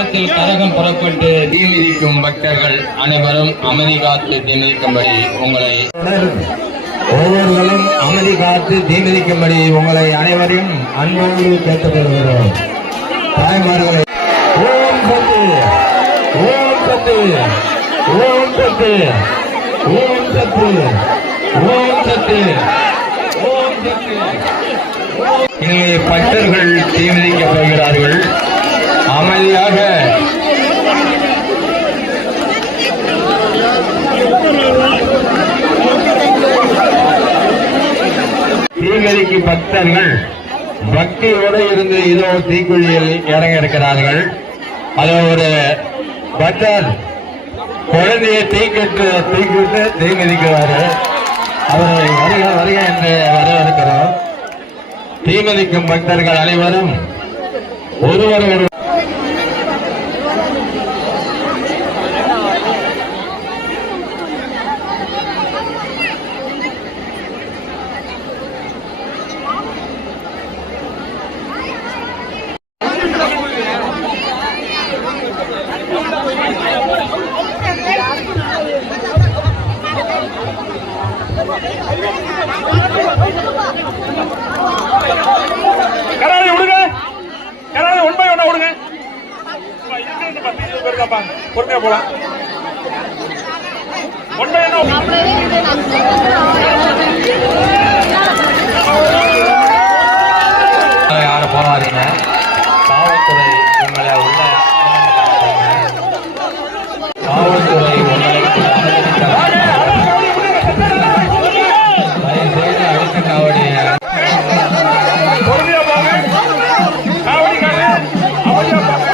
நேரத்தில் கரகம் புறப்பட்டு தீ மிதிக்கும் பக்தர்கள் அனைவரும் அமைதி காத்து தீ மிதிக்கும்படி உங்களை ஒவ்வொருவரும் அமைதி காத்து தீ மிதிக்கும்படி உங்களை அனைவரையும் அன்போடு கேட்டுக்கொள்கிறோம். தாய்மார்களை ஓம் சத்து ஓம் சத்து ஓம் சத்து ஓம் சத்து ஓம் சத்து ஓம் சத்து. இங்கே பக்தர்கள் தீ மிதிக்கப் போகிறார்கள். அமைதியாக தீமிதிக்கு பக்தர்கள் பக்தியோடு இருந்து இதோ தீக்குழியில் இறங்க இருக்கிறார்கள். அது ஒரு பக்தர் குழந்தையை தீக்கிட்டு தீ மிதிக்கிறாரு. அவரை வருக வருக என்று வரவேற்கிறோம். தீமிதிக்கும் பக்தர்கள் அனைவரும் ஒருவர் கராளி விடுங்க, கராளி 1 by 1 விடுங்க. பொறுமையா போலாம். 1 by 1 யாரும் போகாதீங்க. காவல்துறை உங்களை உள்ள காவல்துறை உங்களை தயவுசெய்து அடுத்த காவடிய பொறுமையா போங்க. காவடிக்காரே அமைதியா போங்க.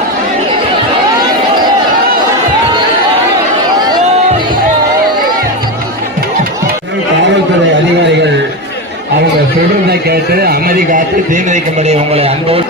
காவல்துறை அதிகாரிகள் அவங்க சொல்றதை கேட்டு அமைதி காத்து தீ மிதிக்கும்படி உங்களை அன்போடு